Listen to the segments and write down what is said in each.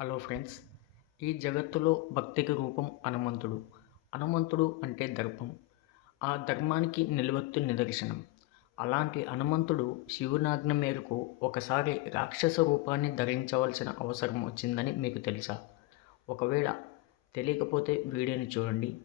Hello friends ఈ జగత్తులో భక్తికి రూపం హనుమంతుడు. హనుమంతుడు అంటే ధర్మం ఆ ధర్మానికి నిలవత్తు నిదర్శనం. అలాంటి హనుమంతుడు శివునాజ్ఞ మేరకు ఒకసారి రాక్షస రూపాన్ని ధరించవలసిన అవసరం వచ్చిందని మీకు తెలుసా? ఒకవేళ తెలియకపోతే వీడియోని చూడండి.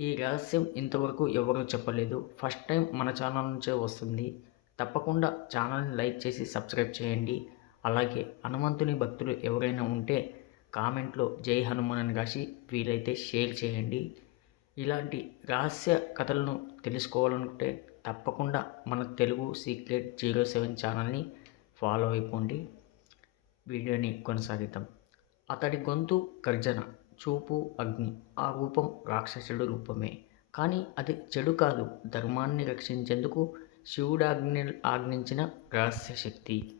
ఈ రహస్యం ఇంతవరకు ఎవరూ చెప్పలేదు. ఫస్ట్ టైం మన ఛానల్ నుంచే వస్తుంది. తప్పకుండా ఛానల్ని లైక్ చేసి సబ్స్క్రైబ్ చేయండి. అలాగే హనుమంతుని భక్తులు ఎవరైనా ఉంటే కామెంట్లో జై హనుమాన్ అని రాసి వీలైతే షేర్ చేయండి. ఇలాంటి రహస్య కథలను తెలుసుకోవాలనుకుంటే తప్పకుండా మన తెలుగు సీక్రెట్ జీరో సెవెన్ ఛానల్ని ఫాలో అయిపోండి. వీడియోని కొనసాగిద్దాం. అతడి గొంతు గర్జన చూపు అగ్ని ఆ రూపం రాక్షసుడు రూపమే. కానీ అది చెడు కాదు. ధర్మాన్ని రక్షించేందుకు శివుడు ఆజ్ఞ ఆజ్ఞించిన రహస్య శక్తి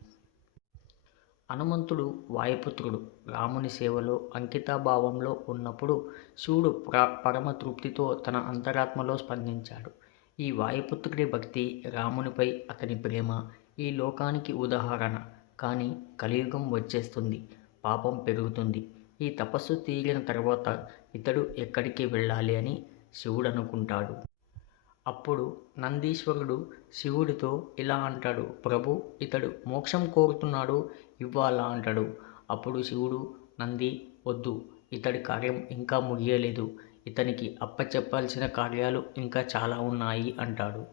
హనుమంతుడు వాయుపుత్రుడు. రాముని సేవలో అంకితాభావంలో ఉన్నప్పుడు శివుడు ప్ర పరమ తృప్తితో తన అంతరాత్మలో స్పందించాడు. ఈ వాయుపుత్రుడి భక్తి రామునిపై అతని ప్రేమ ఈ లోకానికి ఉదాహరణ. కానీ కలియుగం వచ్చేస్తుంది పాపం పెరుగుతుంది. ఈ తపస్సు తీరిన తర్వాత ఇతడు ఎక్కడికి వెళ్ళాలి అని శివుడు అనుకుంటాడు అప్పుడు నందీశ్వరుడు శివుడితో ఇలా అంటాడు ప్రభు ఇతడు మోక్షం కోరుతున్నాడు ఇవ్వాలా అంటాడు. అప్పుడు శివుడు నంది వద్దు ఇతడి కార్యం ఇంకా ముగియలేదు. ఇతనికి అప్పచెప్పాల్సిన కార్యాలు ఇంకా చాలా ఉన్నాయి అంటాడు.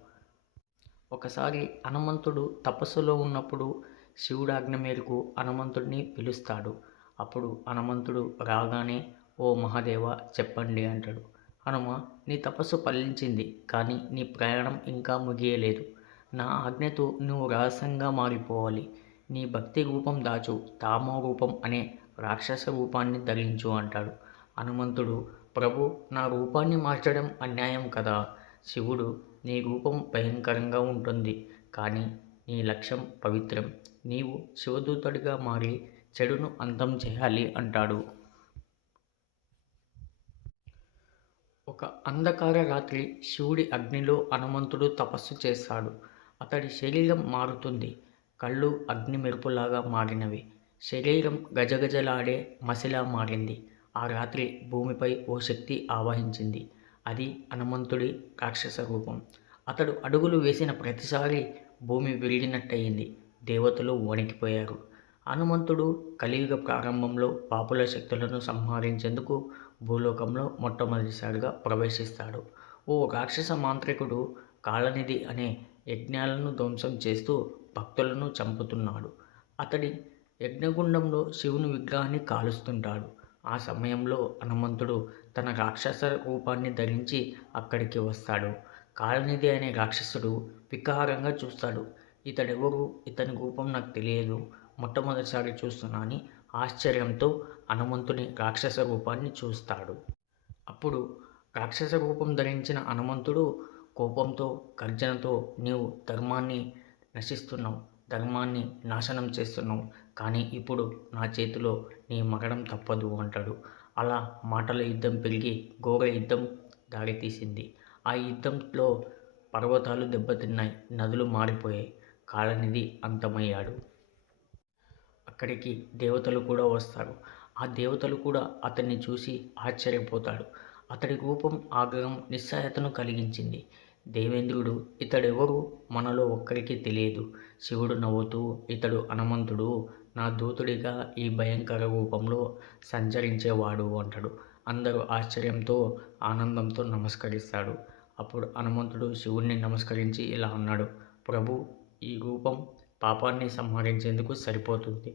ఒకసారి హనుమంతుడు తపస్సులో ఉన్నప్పుడు శివుడాజ్ఞ మేరకు హనుమంతుడిని పిలుస్తాడు. అప్పుడు హనుమంతుడు రాగానే ఓ మహాదేవ చెప్పండి అంటాడు. హనుమ నీ తపస్సు ఫలించింది కానీ నీ ప్రయాణం ఇంకా ముగియలేదు. నా ఆజ్ఞతో నువ్వు రహస్యంగా మారిపోవాలి. నీ భక్తి రూపం దాచు తామో రూపం అనే రాక్షస రూపాన్ని ధరించు అంటాడు. హనుమంతుడు ప్రభు నా రూపాన్ని మార్చడం అన్యాయం కదా? శివుడు నీ రూపం భయంకరంగా ఉంటుంది కానీ నీ లక్ష్యం పవిత్రం. నీవు శివదూతడిగా మారి చెడును అంతం చేయాలి అంటాడు. ఒక అంధకార రాత్రి శివుడి అగ్నిలో హనుమంతుడు తపస్సు చేస్తాడు. అతడి శరీరం మారుతుంది. కళ్ళు అగ్ని మెరుపులాగా మారినవి. శరీరం గజగజలాడే మసిలా మారింది. ఆ రాత్రి భూమిపై ఓ శక్తి ఆవహించింది. అది హనుమంతుడి రాక్షస రూపం. అతడు అడుగులు వేసిన ప్రతిసారి భూమి విరిగినట్టయింది. దేవతలు వణికిపోయారు. హనుమంతుడు కలియుగ ప్రారంభంలో పాపుల శక్తులను సంహరించేందుకు భూలోకంలో మొట్టమొదటిసారిగా ప్రవేశిస్తాడు. ఓ రాక్షస మాంత్రికుడు కాళనిధి అనే యజ్ఞాలను ధ్వంసం చేస్తూ భక్తులను చంపుతున్నాడు. అతడి యజ్ఞగుండంలో శివుని విగ్రహాన్ని కాలుస్తుంటాడు. ఆ సమయంలో హనుమంతుడు తన రాక్షస రూపాన్ని ధరించి అక్కడికి వస్తాడు. కాళనిధి అనే రాక్షసుడు వికారంగా చూస్తాడు. ఇతడెవరు? ఇతని రూపం నాకు తెలియదు. మొట్టమొదటిసారి చూస్తున్నా అని ఆశ్చర్యంతో హనుమంతుని రాక్షస రూపాన్ని చూస్తాడు. అప్పుడు రాక్షస రూపం ధరించిన హనుమంతుడు కోపంతో గర్జనతో నీవు ధర్మాన్ని నశిస్తున్నావు ధర్మాన్ని నాశనం చేస్తున్నావు కానీ ఇప్పుడు నా చేతిలో నీ మరణం తప్పదు అంటాడు. అలా మాటల యుద్ధం పెరిగి ఘోర యుద్ధం దారితీసింది. ఆ యుద్ధంలో పర్వతాలు దెబ్బతిన్నాయి నదులు మారిపోయాయి కాలనిధి అంతమయ్యాడు. అక్కడికి దేవతలు కూడా వస్తారు. ఆ దేవతలు కూడా అతన్ని చూసి ఆశ్చర్యపోతాడు. అతడి రూపం ఆగ్రహం నిస్సాయతను కలిగించింది. దేవేంద్రుడు ఇతడెవరు మనలో ఒక్కరికి తెలియదు. శివుడు నవ్వుతూ ఇతడు హనుమంతుడు నా దూతుడిగా ఈ భయంకర రూపంలో సంచరించేవాడు అంటాడు. అందరూ ఆశ్చర్యంతో ఆనందంతో నమస్కరిస్తాడు. అప్పుడు హనుమంతుడు శివుణ్ణి నమస్కరించి ఇలా అన్నాడు ప్రభు ఈ రూపం పాపాన్ని సంహరించేందుకు సరిపోతుంది.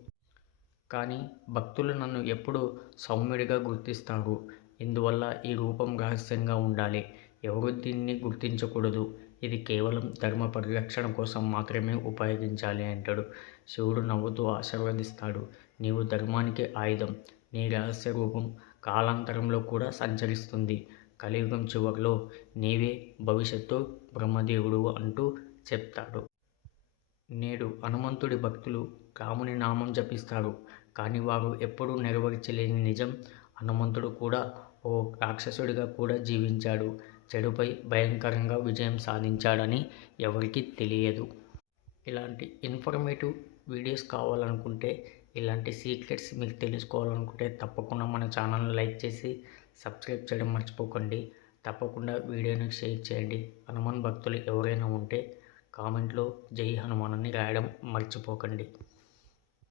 కానీ భక్తులు నన్ను ఎప్పుడు సౌమ్యుడిగా గుర్తిస్తారు. ఇందువల్ల ఈ రూపం రహస్యంగా ఉండాలి. ఎవరు దీన్ని గుర్తించకూడదు. ఇది కేవలం ధర్మ పరిరక్షణ కోసం మాత్రమే ఉపయోగించాలి అంటాడు. శివుడు నవ్వుతూ ఆశీర్వదిస్తాడు. నీవు ధర్మానికి ఆయుధం. నీ రహస్య రూపం కాలాంతరంలో కూడా సంచరిస్తుంది. కలియుగం చివరిలో నీవే భవిష్యత్తు బ్రహ్మదేవుడు అంటూ చెప్తాడు. నేడు హనుమంతుడి భక్తులు రాముని నామం జపిస్తారు. కానీ వారు ఎప్పుడూ నెరవేర్చలేని నిజం హనుమంతుడు కూడా ఓ రాక్షసుడిగా కూడా జీవించాడు. చెడుపై భయంకరంగా విజయం సాధించాడని ఎవరికీ తెలియదు. ఇలాంటి ఇన్ఫర్మేటివ్ వీడియోస్ కావాలనుకుంటే ఇలాంటి సీక్రెట్స్ మీకు తెలుసుకోవాలనుకుంటే తప్పకుండా మన ఛానల్ని లైక్ చేసి సబ్స్క్రైబ్ చేయడం మర్చిపోకండి. తప్పకుండా వీడియోని షేర్ చేయండి. హనుమాన్ భక్తులు ఎవరైనా ఉంటే కామెంట్లో జై హనుమాన్ అని రాయడం మర్చిపోకండి.